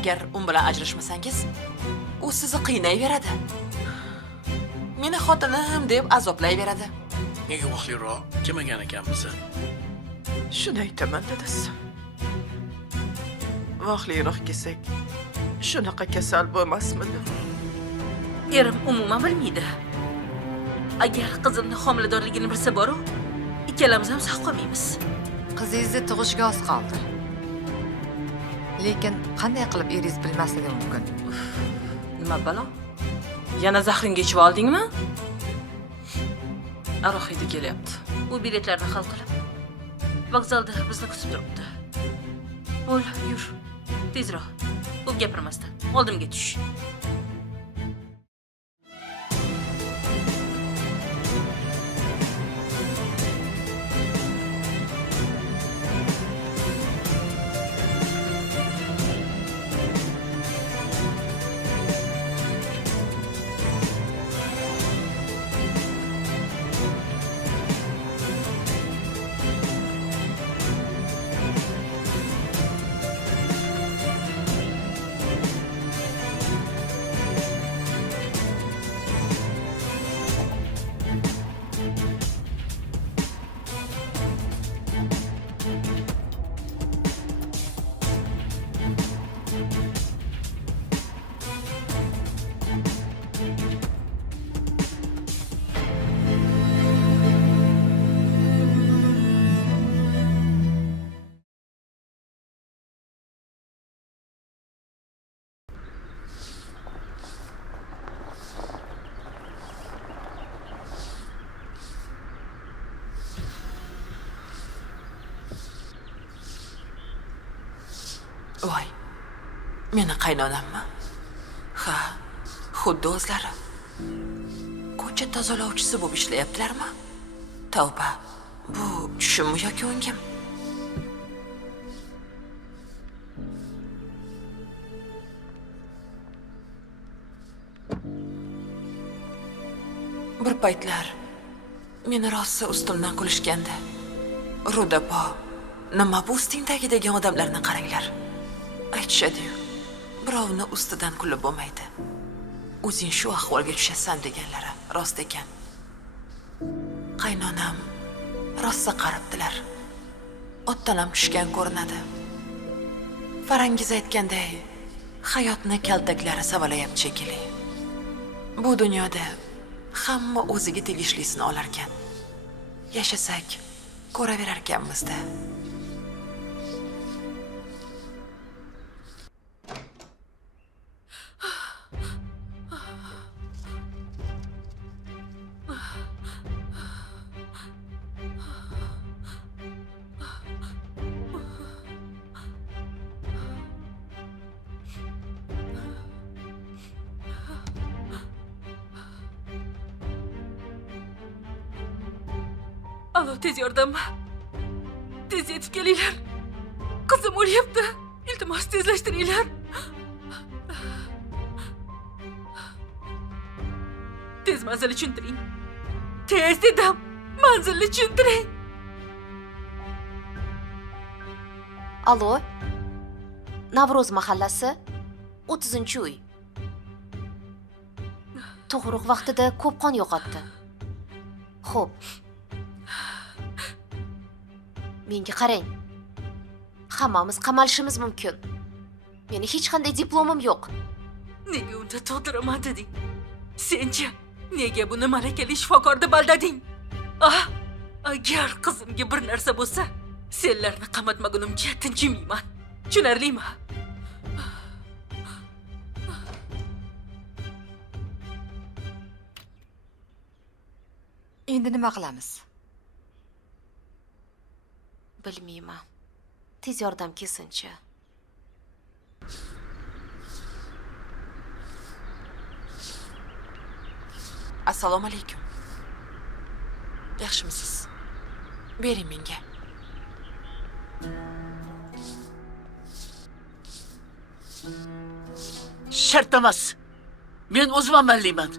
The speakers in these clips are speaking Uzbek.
agar u bilan ajrashmasangiz, u sizni qiynayveradi. Meni xotinim deb azoblayveradi. Nega vaqtliroq kelmagan ekanmiz? Shuni aytaman dadasi. Vaqtliroq kelsak, shunaqa kasal bo'lmasmidi? Erim umuman bilmaydi. Agar qizimni homiladorligini bilsa boru, ikkalamiz ham sog' qolmaymiz. Qizingizni tug'ishiga oz qoldi. Lekin qanday qilib eringiz bilmasligi mumkin? Nima balo? Yana zahringga ichib oldingmi? Aroq hidi kelyapti. U biletlarni hal qilib, vokzalda bizni kutib turibdi. Bo'l, yur. Tezroq. Ko'p gapirmasdan oldimga tush. Voy, meni qaynonammi? Ha, xuddi o'zlari. Ko'cha tozalovchisi bo'lib ishlayaptilarmi? Tavba, bu tushimmi yoki o'ngim? Bir paytlar meni rosa ustimdan kulishgandi. Rudapo, nima bu ustingdagi degan odamlarni qaranglar. Aytishadi-yu, birovni ustidan kulib bo'lmaydi. O'zing shu ahvolga tushasan deganlari rost ekan. Qaynonam rosa qaribdilar. Otdan ham tushgan ko'rinadi. Farangiz aytganday, hayotni kaltaklari savalayapti shekilli. Bu dunyoda hamma o'ziga tegishlisini olar ekan. Yashasak, ko'raverar ekanmiz-da. Alo, tez yordam. Tez yetib kelinglar. Qizim o'lyapti. Iltimos tezlashtiringlar. Tez manzilni tushuntiring. Tez dedim. Manzilni tushuntiring. Alo. Navro'z mahallasi 30-uy. Tug'ruq vaqtida ko'p qon yo'qotdi. Xo'p. Menga qarang. Hammamiz qamalishimiz mumkin. Meni hech qanday diplomim yo'q. Nega unda tug'diraman deding? Senchi nega buni malakali shifokor deb aldading? Agar qizimga bir narsa bo'lsa, senlarni qamatmagunimcha tinchimayman. Tushunarlimi? Endi nima qilamiz? Bilmayman. Tez yordam kelsinchi. Assalomu alaykum. Yaxshimisiz? Bering menga. Shart emas. Men o'zim amallayman.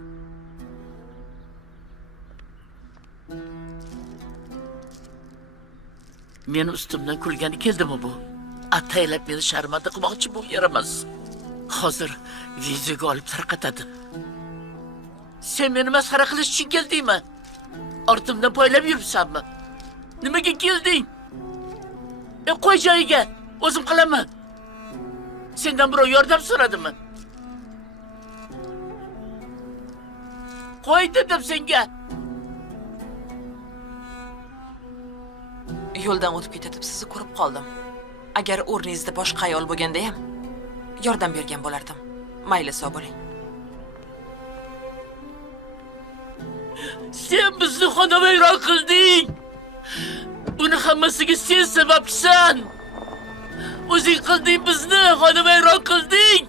Meni ustimdan kulgani keldimi bu? Ataylab meni sharmanda qilmoqchi bu yaramas. Hozir videoga olib tarqatadi. Sen meni masxara qilish uchun keldingmi? Ortimdan poylab yuribsanmi? Nimaga kelding? Qo'y joyiga, o'zim qilaman. Sendan birov yordam so'radimi? Qo'y dedim senga. Yo'ldan o'tib ketib sizni ko'rib qoldim. Agar o'rningizda boshqa ayol bo'lganda ham yordam bergan bo'lardim. Mayli, sog' bo'ling. Sen bizni xonavayron qilding. Buni hammasiga sen sababchisan. O'zing qilding, bizni xonavayron qilding.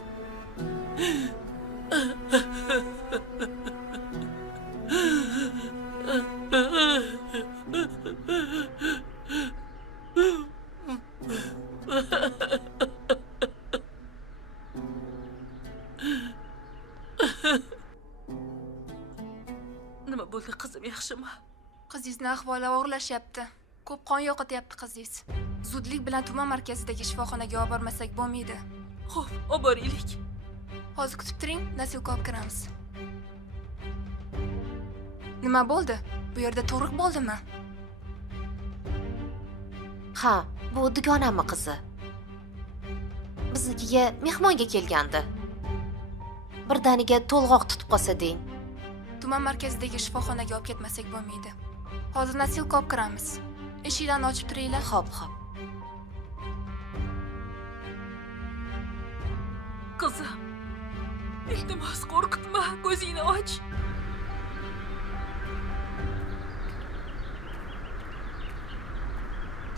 Nima bo'ldi qizim, yaxshimi? Qizingizni ahvoli og'irlashyapti. Ko'p qon yo'qotyapti qizingiz. Zudlik bilan tuman markazidagi shifoxonaga olib bormasak bo'lmaydi. Xo'p, olib boraylik. Hozir kutib turing, nasilka olib kiramiz. Nima bo'ldi? Bu yerda tug'ruq bo'ldimi? Ha, bu dugonamni qizi. Biznikiga mehmonga kelgandi. Birdaniga to'lg'oq tutib qolsa deng. Tuman markazidagi shifoxonaga olib ketmasak bo'lmaydi. Hozir nasilka olib kiramiz. Eshiklarni ochib turinglar. Xo'p. Qizim, iltimos qo'rqitma, ko'zingni och.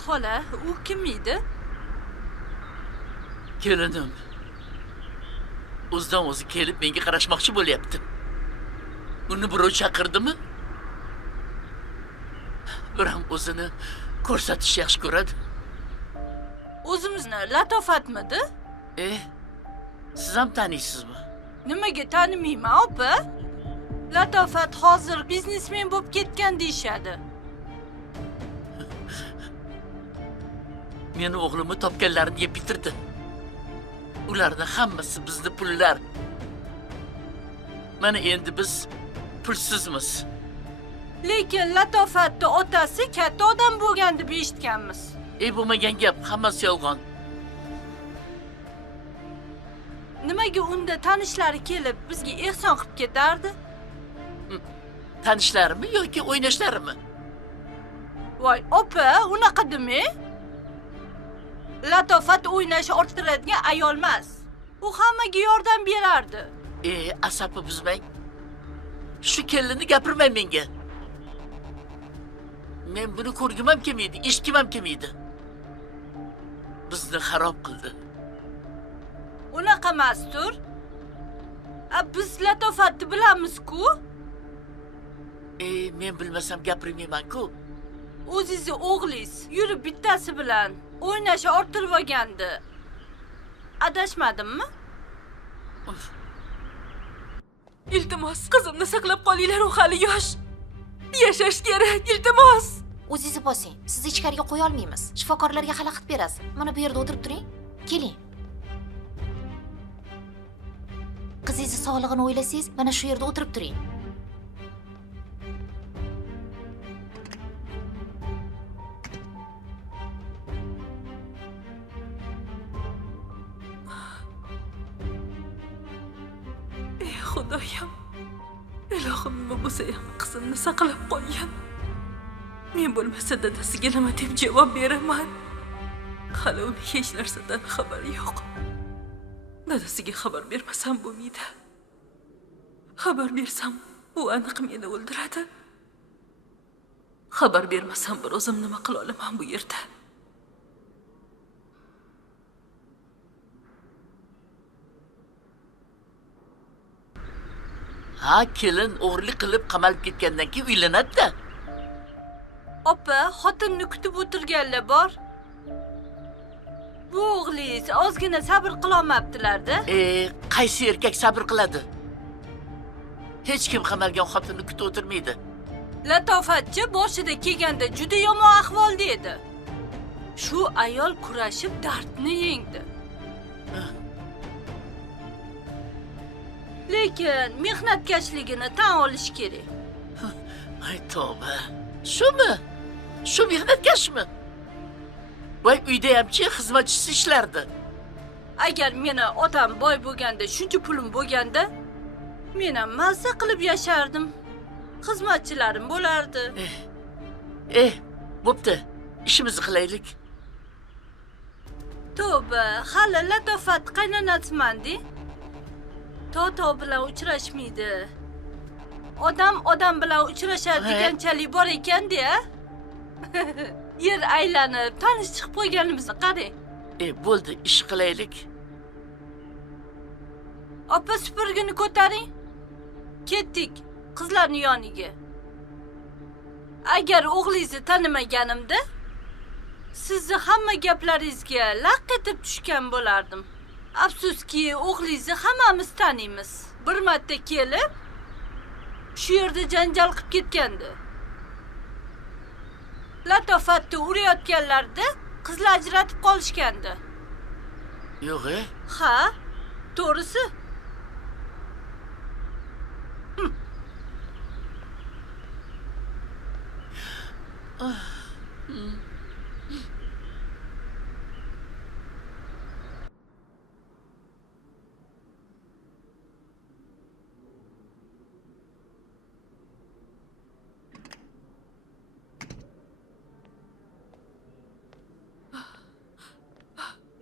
Xola, u kim edi? Kelinim. O'zidan o'zi kelib menga qarashmoqchi bo'lyapti. Uni birov chaqirdimi? Biram o'zini ko'rsatish yaxshi ko'radi. O'zimizni latofatmidi? Siz ham taniysizmi? Nimaga tanimayman, opa? Latofat hozir biznesmen bo'lib ketgan deyshadi. Meni o'g'limni topganlarini yeb bitirdi. Ularning hammasi bizni pullar. Mana endi biz pulsizmiz. Lekin Latofatning otasi katta odam bo'lgan deb eshitganmiz. Bo'lmagan gap, hammasi yolg'on. Nimaga unda tanishlari kelib bizga ehson qilib ketardi? Tanishlarimi yoki o'ynashlarimi? Voy, opa, unaqa dema. Latofat o'ynash orttiradigan ayol emas. U hammaga yordam berardi. Asabni buzmang. Shu kelini gapirmang menga. Men buni ko'rgim ham kelmaydi, eshitgim ham kelmaydi. Bizni xarob qildi. Unaqa emasdir. Biz Latofatni bilamiz-ku. Men bilmasam gapirmayman-ku. O'zingizni o'g'lingiz yurib bittasi bilan o'ynashni orttirib olgandi. Adashmadimmi? Iltimos, qizimni saqlab qolinglar, u hali yosh. Yashash kerak, iltimos. O'zingizni bosing. Sizni ichkariga qo'ya olmaymiz. Shifokorlarga xalaqit berasiz. Mana bu yerda o'tirib turing. Keling. Qizingizni sog'lig'ini o'ylasangiz, mana shu yerda o'tirib turing. Xudoyim, ilohim nima bo'lsa ham qizimni saqlab qolgan. Men bo'lmasa dadasiga nima deb javob beraman? Hali uni hech narsadan xabari yo'q. Dadasiga xabar bermasam bo'lmaydi. Xabar bersam, u aniq meni o'ldiradi. Xabar bermasam bir o'zim nima qila olaman bu yerda? Ha, kelin o'g'irlik qilib qamalib ketgandan keyin uylanadi-da. Opa, xotinni kutib o'tirganlar bor. Bu o'g'lingiz ozgina sabr qila olmabdilar-da. Qaysi erkak sabr qiladi? Hech kim qamalgan xotinni kutib o'tirmaydi. Latofatchi boshida kelganda juda yomon ahvolda edi. Shu ayol kurashib dardni yengdi. Lekin mehnatkashligini tan olish kerak. Ay tavba. Shumi? Shu mehnatkashmi? Voy uydayamchi xizmatchisi ishlardi. Agar meni otam boy bo'lganda, shuncha pulim bo'lganda, men ham mazza qilib yashardim. Xizmatchilarim bo'lardi. Bo'pti. Ishimizni qilaylik. Tavba, hali latofat qaynonasiman-di. Tov bilan uchrashmaydi. Odam bilan uchrashar deganchalik bor ekan-da. Yer aylanib, tanish chiqib qo'yganimizni qarang. Bo'ldi, ish qilaylik. Opa supurgini ko'taring. Ketdik qizlarning yoniga. Agar o'g'lingizni tanimaganimda, sizni hamma gaplaringizga laq etib tushgan bo'lardim. Afsuski, o'g'lingizni hammamiz taniymiz. Bir marta kelib, shu yerda janjal qilib ketgandi. Latofatni urayotganlarda qizlar ajratib qolishgandi. Yo'q, Ha, to'g'risi.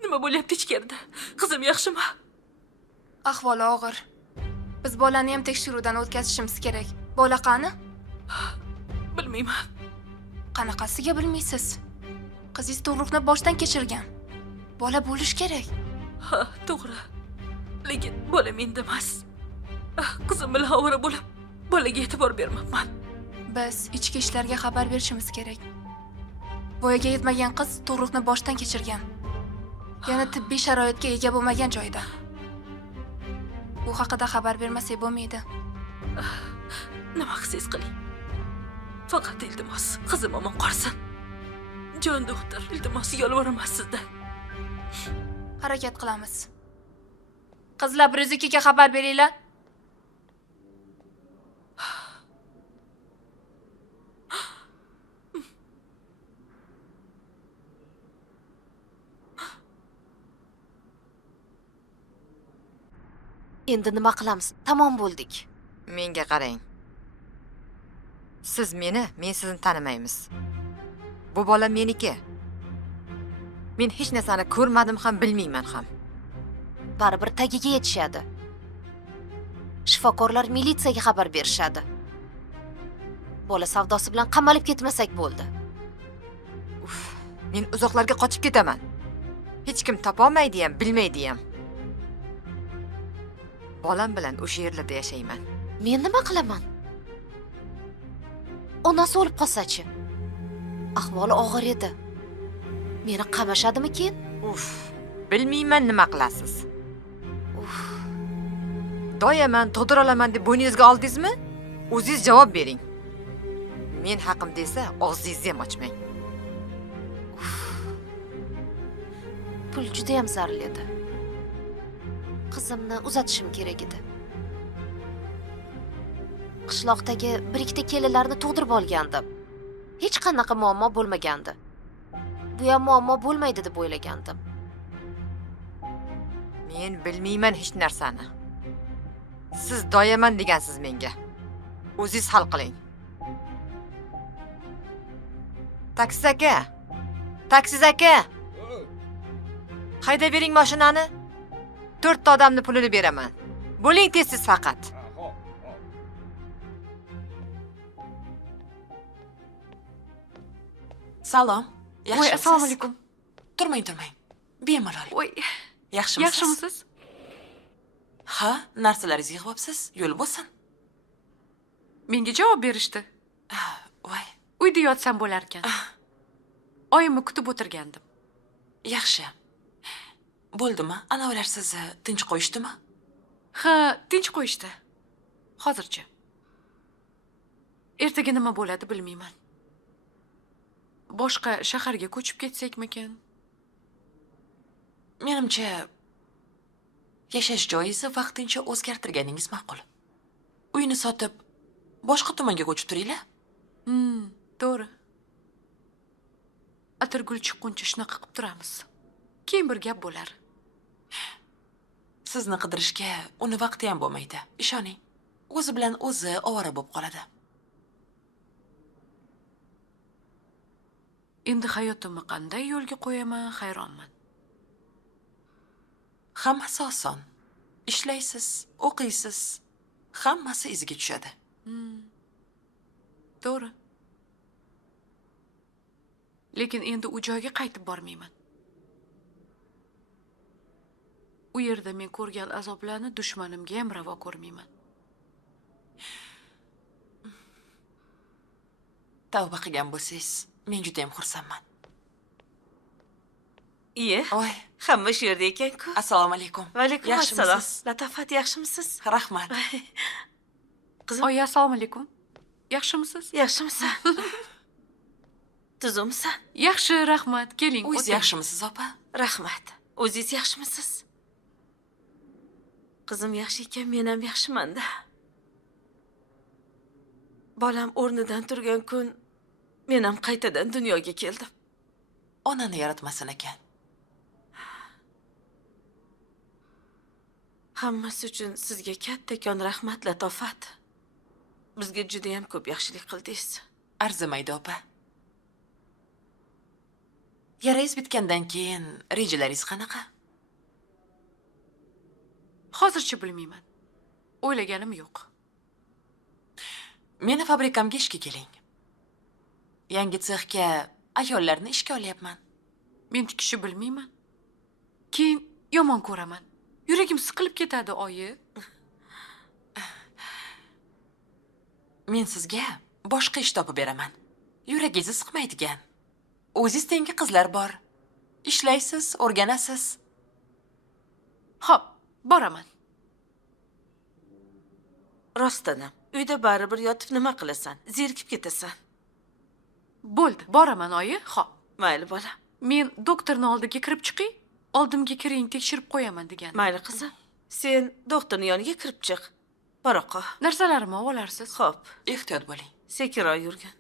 Nima bo'lyapti ichkarida? Qizim yaxshimi? Ahvoli og'ir. Biz bolani ham tekshiruvdan o'tkazishimiz kerak. Bola qani? Bilmayman. Qanaqasiga bilmaysiz? Qizingiz tug'ruqni boshdan kechirgan. Bola bo'lish kerak. Ha, to'g'ri. Lekin bola menda emas. Qizim bilan ovora bo'lib, bolaga e'tibor bermayman. Biz ichki ishlarga xabar berishimiz kerak. Voyaga yetmagan qiz tug'ruqni boshdan kechirgan. Yana tibbiy sharoitga ega bo'lmagan joyda. Bu haqida xabar bermasak bo'lmaydi. Nima qilsangiz qiling. Faqat iltimos, qizim omon qolsin. Jon doktor, iltimos yolvoraman sizdan. Harakat qilamiz. Qizlar, 102 ga xabar beringlar. Endi nima qilamiz? Tamom bo'ldik. Menga qarang. Siz meni, men sizni tanimaymiz. Bu bola meniki. Men hech narsani ko'rmadim ham, bilmayman ham. Baribir tagiga yetishadi. Shifokorlar militsiyaga xabar berishadi. Bola savdosi bilan qamalib ketmasak bo'ldi. Men uzoqlarga qochib ketaman. Hech kim topolmaydi ham, bilmaydi ham. Bolam bilan o'sha yerlarda yashayman. Men nima qilaman? Onasi o'lib qolsa-chi? Ahvoli og'ir edi. Meni qamashadimi keyin? Bilmayman nima qilasiz. Doyaman tug'dira olaman deb bo'yningizga oldingizmi? O'zingiz javob bering. Men haqimda esa og'zingizni ham ochmang. Pul juda ham zarur edi. Qizimni uzatishim kerak edi. Qishloqdagi bir ikkita kelinlarni tug'dirib olgandim. Hech qanaqa muammo bo'lmagandi. Bu ham muammo bo'lmaydi deb o'ylagandim. Men bilmayman hech narsani. Siz doyaman degansiz menga. O'zingiz hal qiling. Taksi aka. Taksiz aka. Haydab bering mashinani. 4 ta odamni pulini beraman. Bo'ling tez-tez faqat. Salom. Voy, assalomu alaykum. Turmang. Bemalol. Voy, Yaxshimisiz? yaxshimisiz? Ha, narsalaringizni yig'ibsiz. Yo'l bo'lsin. Menga javob berishdi. Voy, Uyda yotsam bo'lar ekan. Oyimni kutib o'tirgandim. yaxshi. Bo'ldimi? Anavilar sizni tinch qo'yishdimi? Ha, tinch qo'yishdi. Hozircha. Ertaga nima bo'ladi bilmayman. Boshqa shaharga ko'chib ketsakmikan? Menimcha Yashash joyingizni vaqtincha o'zgartirganingiz ma'qul. Uyni sotib, boshqa tumanga ko'chib turinglar. To'g'ri. Atirgul chiqquncha shunaqa qilib turamiz. Keyin bir gap bo'lar. Sizni qidirishga uni vaqti ham bo'lmaydi. Ishoning. O'zi bilan o'zi ovora bo'lib qoladi. Endi hayotimni qanday yo'lga qo'yaman, hayronman. Hammasi oson. Ishlaysiz, o'qiysiz, hammasi iziga tushadi. To'g'ri. Lekin endi u joyga qaytib bormayman. U yerda men ko'rgan azoblarni dushmanimga ham ravo ko'rmayman. Tavba qilgan bo'lsangiz, men juda ham xursandman. Iye, Voy, hamma shu yerda ekan-ku. assalomu alaykum. Va alaykum assalom. Yaxshimisiz? Latofat, yaxshimisiz? Rahmat. Qizim, Oy, assalomu alaykum. Yaxshimisiz? yaxshimisan? Tuzumsan? Yaxshi, rahmat. Keling, O'zingiz o'ting. yaxshimisiz, opa? Rahmat. O'zingiz yaxshimisiz? Qizim yaxshi ekan, men ham yaxshiman-da. Bolam o'rnidan turgan kun men ham qaytadan dunyoga keldim. Onani yaratmasin ekan. Hammasi uchun sizga kattakon rahmat, Latofat. Bizga juda ham ko'p yaxshilik qildingiz. Arzimaydi, opa. Yarangiz bitgandan keyin rejalaringiz qanaqa? Hozircha bilmayman. O'ylaganim yo'q. Meni fabrikamga ishga keling. Yangi sexga ayollarni ishga olyapman. Men tikishni bilmayman. Keyin yomon ko'raman. Yuragim siqilib ketadi, oyi. Men sizga boshqa ish topib beraman. Yuragingizni siqmaydigan. O'zingiz tengi qizlar bor. Ishlaysiz, o'rganasiz. Xo'p, boraman. Rostdan ham uyda baribir yotib nima qilasan? Zerikib ketasan. Bo'ldi, boraman, oyi. Xo'p. Mayli bola. Men doktorning oldiga kirib chiqay. Oldimga kiring, tekshirib qo'yaman degan. Mayli qizim. Sen doktorning yoniga kirib chiq. Bora qol. Narsalarimni olarsiz. Xo'p, Ehtiyot bo'ling. sekinroq yurgin.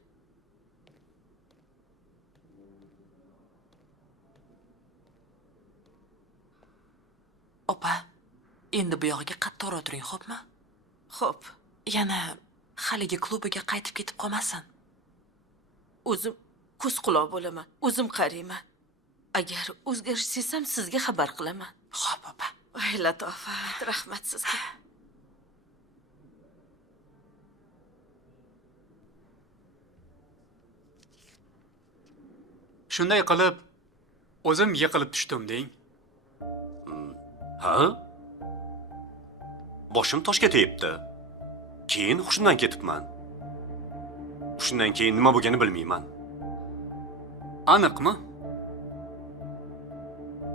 Opa, endi bu yog'iga qattiqroq o'tiring, xo'pmi? Xo'p, Yana haligi klubiga qaytib ketib qolmasin. o'zim ko'z quloq bo'laman. O'zim qarayman. Agar o'zgarish sezsam sizga xabar qilaman. Xo'p, opa. Voy Latofat, rahmat sizga. Shunday qilib, o'zim yiqilib tushdim deng. Ha? Boshim toshga tegibdi. Keyin hushimdan ketibman. Shundan keyin nima bo'lganini bilmayman. Aniqmi?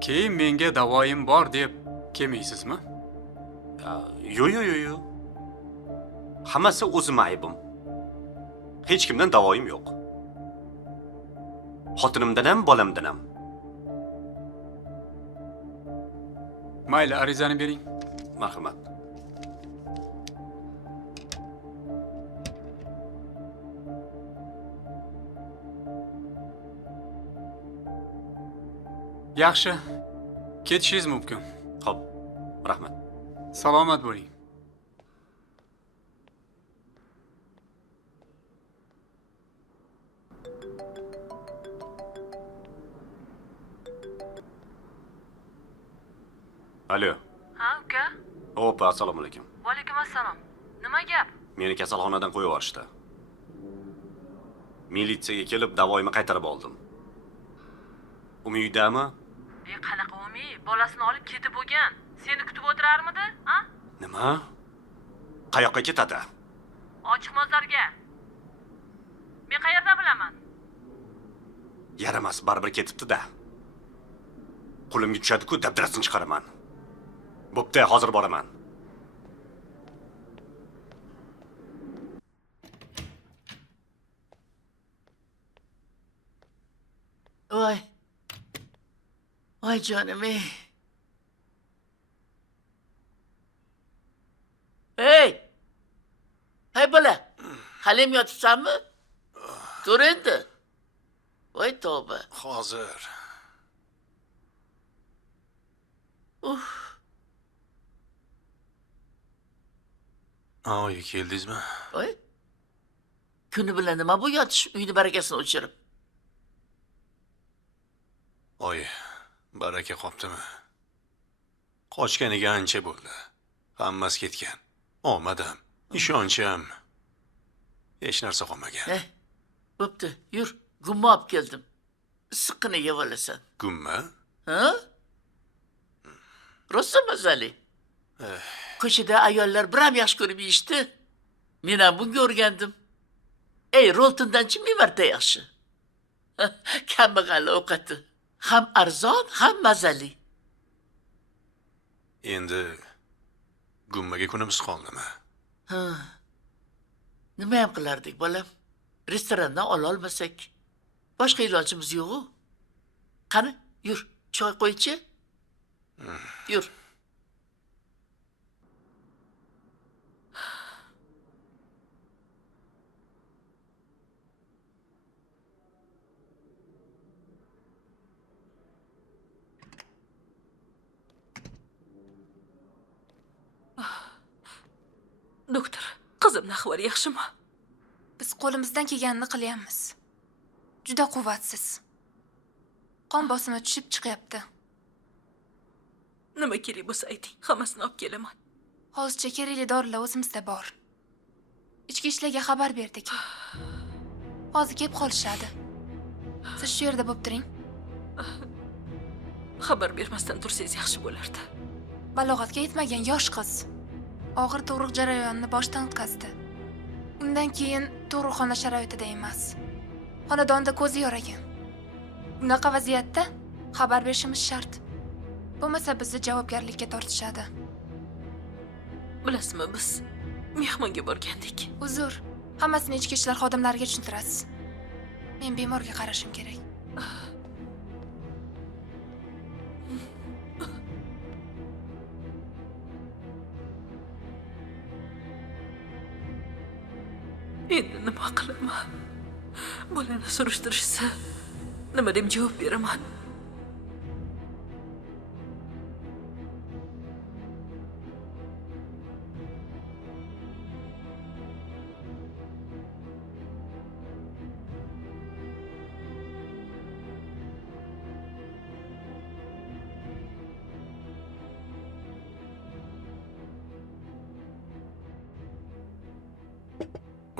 Keyin menga davoyim bor deb kelmaysizmi? Yo. Hammasi o'zim aybim. Hech kimdan davoyim yo'q. Xotinimdan ham, bolamdan ham. Mayli, arizani bering. Marhamat. Yaxshi. Ketishingiz mumkin. Xo'p, rahmat. Salomat bo'ling. Alo. Ha, uka? Opa, assalomu alaykum. Va alaykum assalom. Nima gap? Meni kasalxonadan qo'yib yuborishdi. Militsiyaga kelib davoyimni qaytarib oldim. Umidami? Qanaqa Umi? Bolasini olib ketib bo'lgan. Seni kutib o'tirarmidi? Ha? Nima? Qayoqqa ketadi? Ochiq mozorga. Men qayerda bilaman? Yaramas, baribir ketibdi-da. Qo'limga tushadi-ku, dabdarasini chiqaraman. Bo'pti, hozir boraman. Voy. Voy jonim ey. Halem yotibsanmi? Tur endi. Voy tavba. Hozir. Oyi, keldingizmi? Voy. Kuni bilan nima bu yotish uyni barakasini o'chirib? Oyi, baraka qoptimi? Qochganiga ancha bo'ldi. Hammasi ketgan. Omadam, ishonchim. Hech narsa qolmagan. Bo'pti, yur. Gumma olib keldim. Issiqqina yeb olasan. Gumma? Ha? Rosa mazali. Ko'chada ayollar biram yaxshi ko'rib yeyishdi. Men ham bunga o'rgandim. Ey, Roltondan chi marta yaxshi. Kambag'al ovqati. Ham arzon, ham mazali. Endi gummaga kunimiz qoldimi? Nima ham qilardik, bolam? Restorandan ola olmasak, boshqa ilojimiz yo'q-ku. Qani, yur, choy qo'ychi. Yur. Doktor, qizimning ahvoli yaxshimi? Biz qo'limizdan kelganini qilyapmiz. Juda quvvatsiz. Qon bosimi tushib chiqyapti. Nima kerak bo'lsa ayting, hammasini olib kelaman. Hozircha kerakli dorilar o'zimizda bor. Ichki ishlarga xabar berdik. Hozir kelib qolishadi. Siz shu yerda bo'lib turing. Xabar bermasdan tursangiz yaxshi bo'lardi. Balog'atga yetmagan yosh qiz. Og'ir tug'ruq jarayonini boshdan o'tkazdi. Undan keyin tug'ruqxona sharoitida emas. Xonadonda ko'zi yoragan. Bunaqa vaziyatda xabar berishimiz shart. Bo'lmasa bizni javobgarlikka tortishadi. Bilasizmi, biz mehmonga borgandik. Uzr, hammasini ichki ishlar xodimlariga tushuntirasiz. Men bemorga qarashim kerak. Endi nima qilaman? Bolani surishtirishsa, nima deb javob beraman?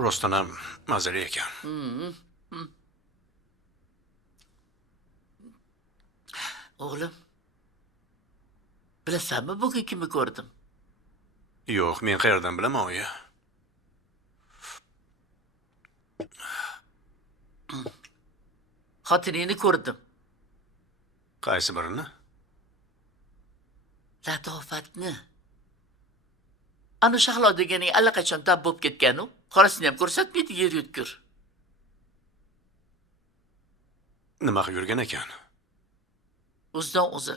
Rostdan ham mazali ekan. O'g'lim, bilasanmi bugun kimni ko'rdim? Yo'q, men qayerdan bilaman, oyi? Xotiningni ko'rdim. Qaysi birini? Latofatni. Ana Shahlo deganing allaqachon tab bo'lib ketgan-u. Qorasini ham ko'rsatmaydi, yer yutkur. Nima qilib yurgan ekan? O'zidan o'zi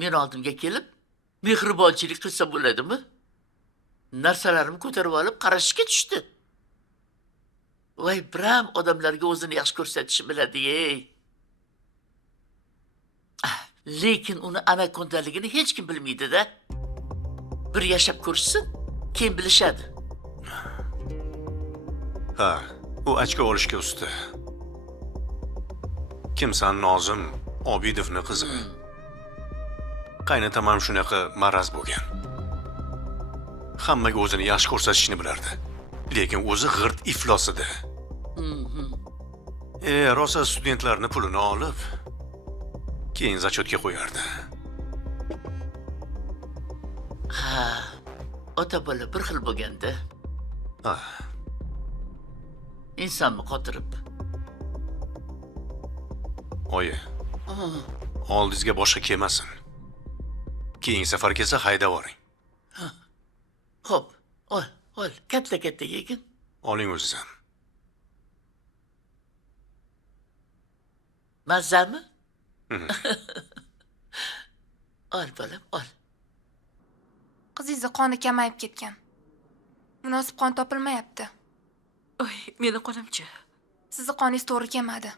men oldimga kelib, mehribonchilik qilsa bo'ladimi? Narsalarimni ko'tarib olib qarashga tushdi. Voy, biram odamlarga o'zini yaxshi ko'rsatishni biladi-ey. Lekin uni anakondaligini hech kim bilmaydi-da. Bir yashab ko'rishsin, keyin bilishadi. Ha, u ochko olishga usta. Kimsan Nozim Obidovni qizi. Qaynatam ham shunaqa maraz bo'lgan. Hammaga o'zini yaxshi ko'rsatishni bilardi. Lekin o'zi g'irt iflos edi. Rosa studentlarning pulini olib, keyin zachotga qo'yardi. Ha, ota bola bir xil bo'lganda. Ha. Insonni qotirib. Oyi. Oldingizga boshqa kelmasin. Keyin safar kelsa haydab yuboring. Xo'p, ol, katta yegin. Oling o'ziz ham. Mazami? Ol, bolam, ol. Qizingizni qoni kamayib ketgan. Munosib qon topilmayapti. Oy, meni qo'limchi. Sizni qoningiz to'g'ri kelmadi.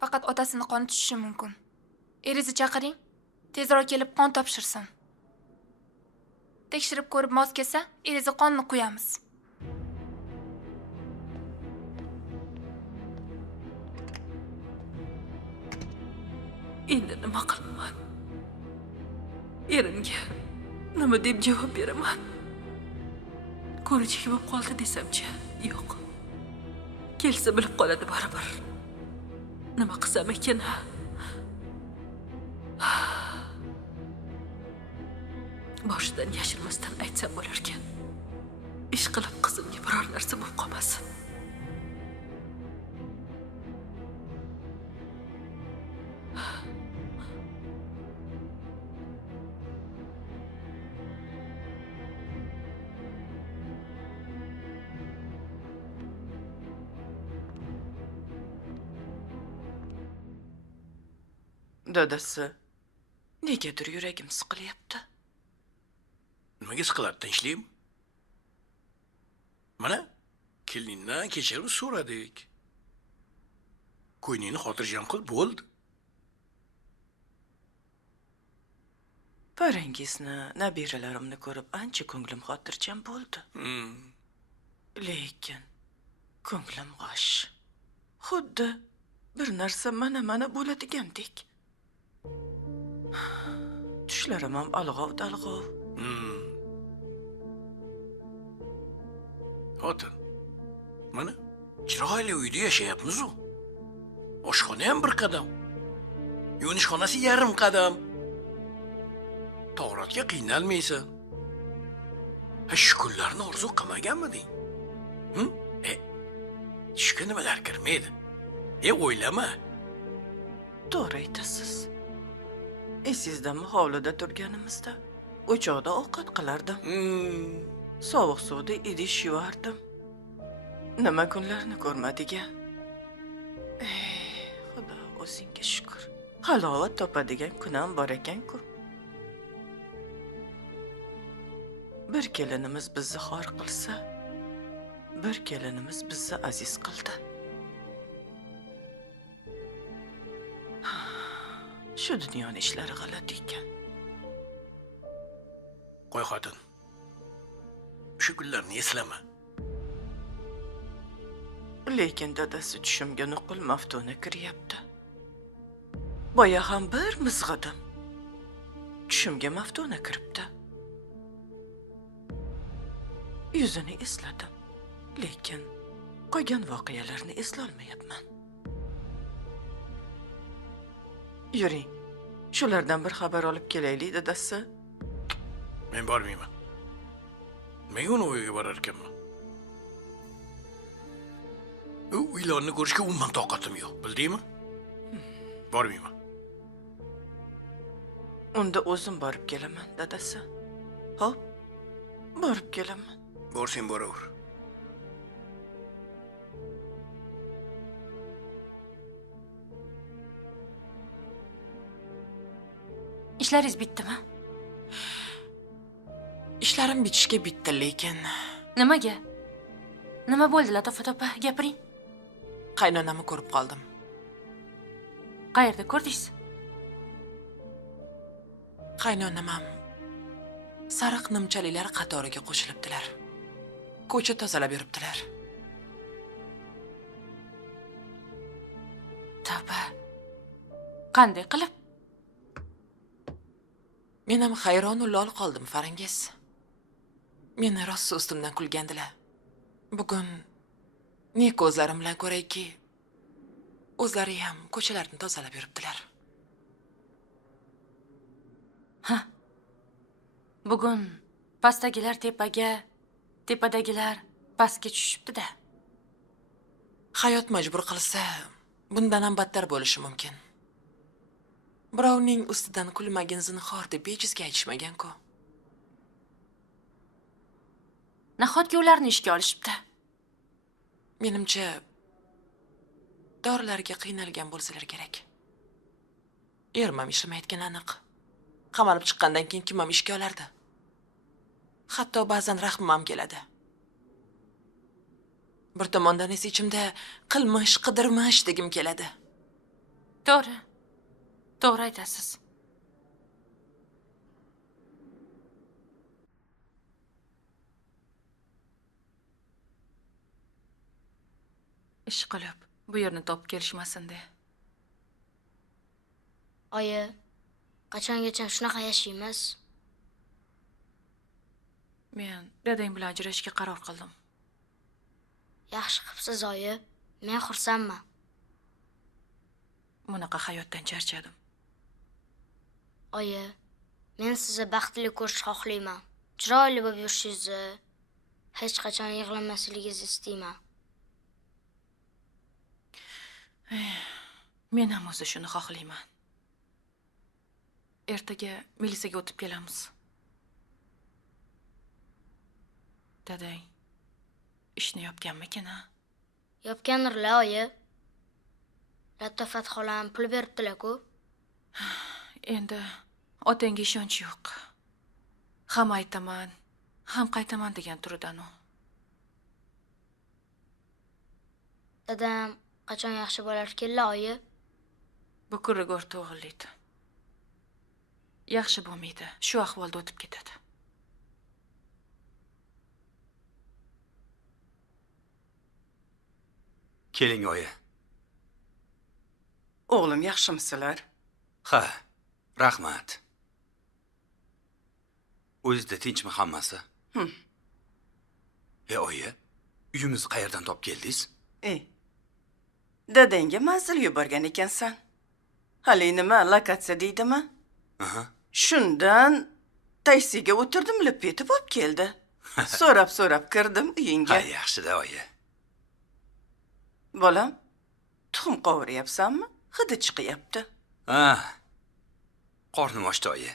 Faqat otasini qoni tushishi mumkin. Eringizni chaqiring. Tezroq kelib qon topshirsin. Tekshirib ko'rib mos kelsa, eringizni qonni qo'yamiz. Endi nima qilaman? Erimga nima deb javob beraman? Ko'richik bo'lib qoldi desamchi? Yo'q. Kelsa bilib qoladi baribir. Nima qilsam ekan? Boshidan yashirmasdan aytsam bo'larkan. Ish qilib qizimga biror narsa bo'lib qolmasin. Dadasi, negadir yuragim siqilyapti. Nimaga siqiladi, tinchlikmi? Mana, keliningdan kechirim so'radik. Ko'nglingni xotirjam qil, bo'ldi. Parangizni, nabiralarimni ko'rib ancha ko'nglim xotirjam bo'ldi. Lekin ko'nglim g'ash. Xuddi bir narsa mana bo'ladigandek. Tushlarim ham alg'ov-dalg'ov. Xotin, mana chiroyli uyda yashayapmiz-ku. Oshxona ham bir qadam. Yuvinish yarim qadam. To'g'ratga qiynalmaysan. Shu kunlarni orzu qilmaganmiding? Tushga nimalar kirmaydi? O'ylama. To'g'ri aytasiz. Esizdami, hovlida turganimizda o'choqda ovqat qilardim. Sovuq suvda idish yuvardim. Nima kunlarni ko'rmadik-a? Xudo o'zingga shukr. Halovat topadigan kun ham bor ekan-ku. Bir kelinimiz bizni xor qilsa, bir kelinimiz bizni aziz qildi. Shu dunyoning ishlari g'alati ekan. Qo'y xotin. Shu kunlarni eslama. Lekin dadasi tushimga nuqul maftuna kiryapti. Boya ham bir mizg'idim. Tushimga maftuna kiribdi. Yuzini esladim. Lekin qolgan voqealarni eslolmayapman. Yuring, shulardan bir xabar olib kelaylik, dadasi. Men bormayman. Nimaga uni uyiga borar ekanman? U uylarni ko'rishga umuman toqatim yo'q, bildingmi? Bormayman. Unda o'zim borib kelaman, dadasi. Xo'p, borib kelaman. Borsang boraver. Ishlaringiz bitdimi? Ishlarim bitishga bitdi, lekin Nimaga? Nima bo'ldi, Latofa opa? Gapiring. qaynonamni ko'rib qoldim. Qayerda ko'rdingiz? Qaynonam ham sariq nimchalilar qatoriga qo'shilibdilar. Ko'cha tozalab yuribdilar. Tavba. Qanday qilib? Men ham hayron lol qoldim, Farangiz. Meni rosa ustimdan kulgandilar. Bugun ne ko'zlarim bilan ko'rayki, o'zlari ham ko'chalarni tozalab yuribdilar. Bugun pastdagilar tepaga, tepadagilar pastga tushibdi-da. Hayot majbur qilsa, bundan ham battar bo'lishi mumkin. Birovning ustidan kulmagin zinhor deb bejizga aytishmagan-ku. Nahotki ularni ishga olishibdi? Menimcha dorilarga qiynalgan bo'lsalar kerak. Erim ham ishlamayotgani aniq. Qamalib chiqqandan keyin kim ham ishga olardi? Hatto ba'zan rahmim ham keladi. Bir tomondan esa ichimda qilmish, qidirmish degim keladi. To'g'ri. To'g'ri aytasiz. Ish qilib, bu yerni topib kelishmasin de. Oyi, qachongacha shunaqa yashaymiz? Men dadang bilan ajrashishga qaror qildim. Yaxshi qilibsiz, oyi. Men xursandman. Bunaqa hayotdan charchadim. Oyi, men sizni baxtli ko'rishni xohlayman. Chiroyli bo'lib yurishingizni, hech qachon yig'lamasligingizni istayman. Men ham o'zi shuni xohlayman. Ertaga milisaga o'tib kelamiz. Dadang ishni yopganmikin, ha? Yopgandirlar, oyi. Latofat xolam pul beribdilar-ku. Endi otangga ishonch yo'q. Ham aytaman, ham qaytaman degan turidan u. Dadam qachon yaxshi bo'larkanlar, oyi? Bu kurrigor to'g'illaydi. Yaxshi bo'lmaydi. Shu ahvolda o'tib ketadi. Keling, oyi. O'g'lim, yaxshimisizlar? Ha, rahmat. O'zingizda tinchmi hammasi? Oyi, uyimizni qayerdan topib keldingiz? Dadangga manzil yuborgan ekansan. Hali nima lokatsiya deydimi? Aha. Shundan taksiga o'tirdim, lip etib olib keldi. So'rab kirdim uyingga. Ha, yaxshi-da, oyi. Bolam, tuxum qovuryapsanmi? Hidi chiqyapti. Ha. Qornim ochdi, oyi.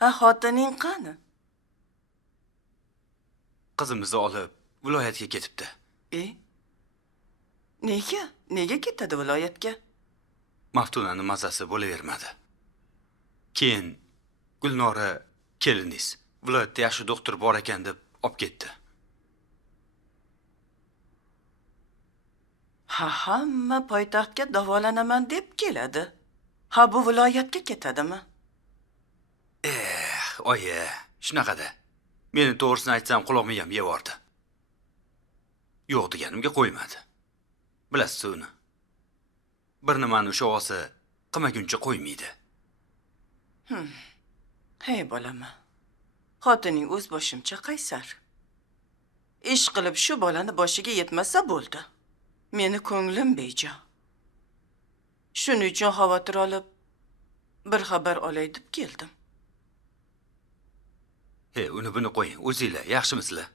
Ha, xotining qani? Qizimizni olib viloyatga ketibdi. Nega? Nega ketadi viloyatga? Maftunani mazasi bo'lavermadi. Keyin Gulnora keliningiz viloyatda yaxshi doktor bor ekan deb olib ketdi. Hamma poytaxtga davolanaman deb keladi. Ha, bu viloyatga ketadimi? Oyi, shunaqada. Meni to'g'risini aytsam quloqim ham yevordi. Yo'q deganimga qo'ymadi. Bilasiz uni. Bir nimani o'sha og'asi qilmaguncha qo'ymaydi. Hey bolama. Xotining o'z boshimcha qaysar. Ish qilib shu bolani boshiga yetmasa bo'ldi. Meni ko'nglim bejo. Shuning uchun xavotir olib bir xabar olay deb keldim. Uni buni qo'ying. O'zinglar yaxshimisizlar?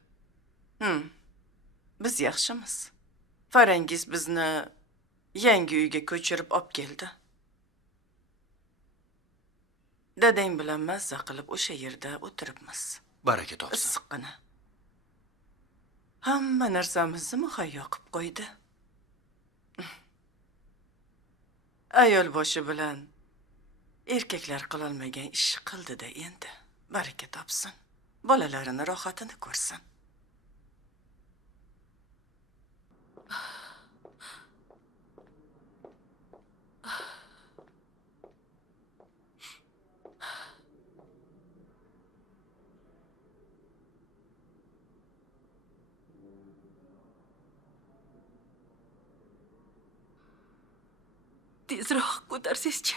Biz yaxshimiz. Farangiz bizni yangi uyga ko'chirib olib keldi. Dadang bilan mazza qilib o'sha yerda o'tiribmiz. Baraka topsin. Issiqqina. Hamma narsamizni muhayyo qilib qo'ydi. Ayol boshi bilan erkaklar qilolmagan ish qildi-da endi. Baraka topsin. Bolalarini rohatini ko'rsin. Tezroq ko'tarsizchi.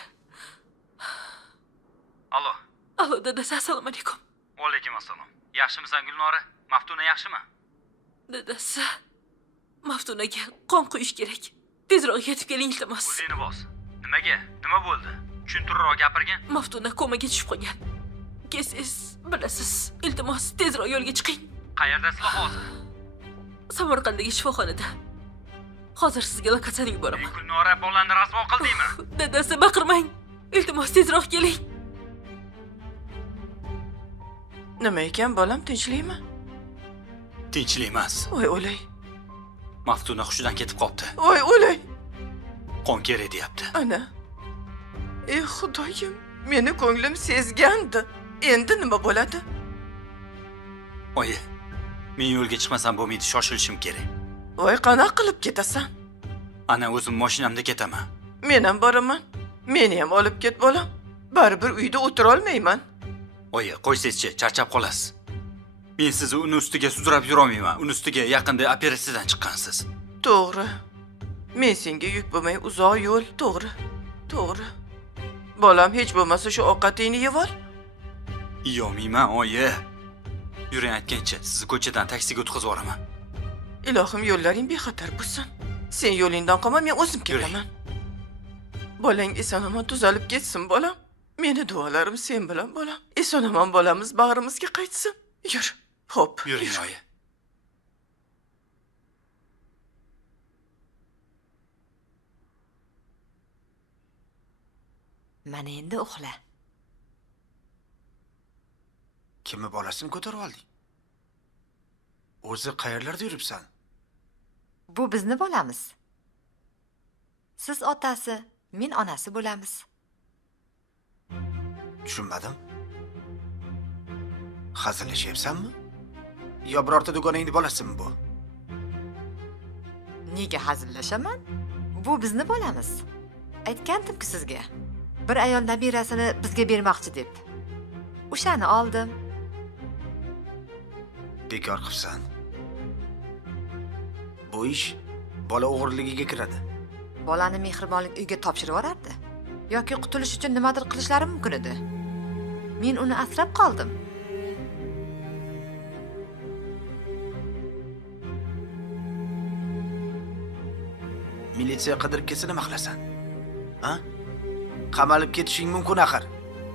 Alo. Alo, dadasi, assalomu alaykum. Va alaykum assalom. Yaxshimisan Gulnora? Maftuna yaxshimi? Dadasi, Maftunaga qon quyish kerak. Tezroq yetib keling, iltimos. O'zingni bos. Nimaga? Nima bo'ldi? Tushuntirroq gapirgin. Maftuna komaga tushib qolgan. Siz bilasiz. Iltimos, tezroq yo'lga chiqing. Qayerdasizlar hozir? Samarqanddagi shifoxonada. Hozir sizga lokatsiyani yuboraman. Gulnora bolani rasvo qildingmi? Dadasi, baqirmang. Iltimos, tezroq keling. Nima ekan bolam, tinchlikmi? Tinchlik emas. Voy o'lay. Maftuna hushidan ketib qopti. Voy o'lay. Qon kerak deyapti. Ana. Ey Xudoyim, meni ko'nglim sezgandi. Endi nima bo'ladi? Oyi, Men yo'lga chiqmasam bo'lmaydi, shoshilishim kerak. Voy, qanaqa qilib ketasan? Ana o'zim mashinamda ketaman. Men ham boraman. Meni ham olib ket, bolam. Baribir uyda o'tira olmayman. Oyi, qo'ysangchi, charchab qolasiz. Men sizni uni ustiga sudrab yurolmayman. Uni ustiga yaqinda operatsiyadan chiqqansiz. To'g'ri. Men senga yuk bo'lmay uzoq yo'l, to'g'ri. To'g'ri. Bolam, hech bo'lmasa shu ovqatingni yeb ol. Yeyolmayman, oyi. Yuring aytgancha, sizni ko'chadan taksiga o'tkazib yuboraman. Ilohim, yo'llaring bexatar bo'lsin. Sen yo'lingdan qolma, men o'zim ketaman. Bolang eson-omon tuzalib ketsin, bolam. Meni duolarim sen bilan, bolam. Eson-omon bolamiz bag'rimizga qaytsin. Yur. Xo'p. Yuring, oyi. Mana endi uxla. Kimni bolasini ko'tarib olding? O'zi qayerlarda yuribsan? Bu bizni bolamiz. Siz otasi, men onasi bo'lamiz. Tushunmadim. Hazillashyapsanmi? Yo birorta do'koningni bolasimi bu? Nega hazillashaman? Bu bizni bolamiz. Aytgandim-ku sizga. Bir ayol nabirasini bizga bermoqchi deb. O'shani oldim. Bekor qilsan. Bu ish bola o'g'irligiga kiradi. Bolani mehribonlik uyga topshirib yuborardi. Yoki qutulish uchun nimadir qilishlari mumkin edi. Men uni asrab qoldim. Militsiya qidirib kelsa nima qilasan? Ha? Qamalib ketishing mumkin axir.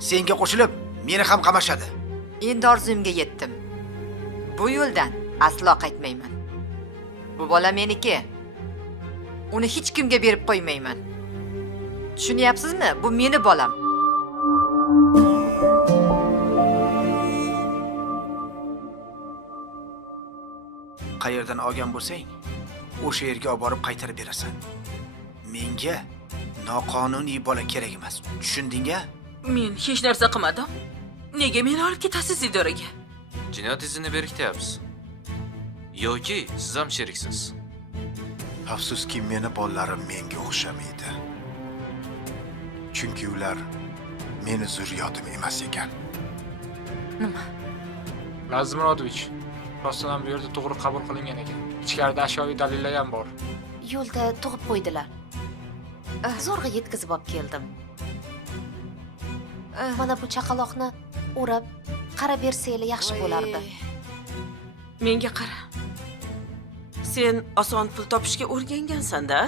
Senga qo'shilib, meni ham qamashadi. Endi orzumga yetdim. Bu yo'ldan aslo qaytmayman. Bu bola meniki. Uni hech kimga berib qo'ymayman. Tushunyapsizmi? Bu meni bolam. Qayerdan olgan bo'lsang, o'sha yerga olib borib qaytarib berasan. Menga noqonuniy bola kerak emas. Tushunding-a? Men hech narsa qilmadim. Nega meni olib ketasiz idoraga? Jinoyat izini berkityapsiz. Yoki siz ham sheriksiz. Afsuski meni bolalarim menga o'xshamaydi. Chunki ular meni zurriyotim emas ekan. Lazmirodovich, rostdan bu yerda to'g'ri qabul qilingan ekan. Ichkarida ashyoviy dalillar ham bor. Yo'lda tug'ib qo'ydilar. Zo'rg'a yetkazib olib keldim. Mana bu chaqaloqni o'rab, qarab bersanglar yaxshi bo'lardi. Menga qara. Sen oson pul topishga o'rgangansan-da?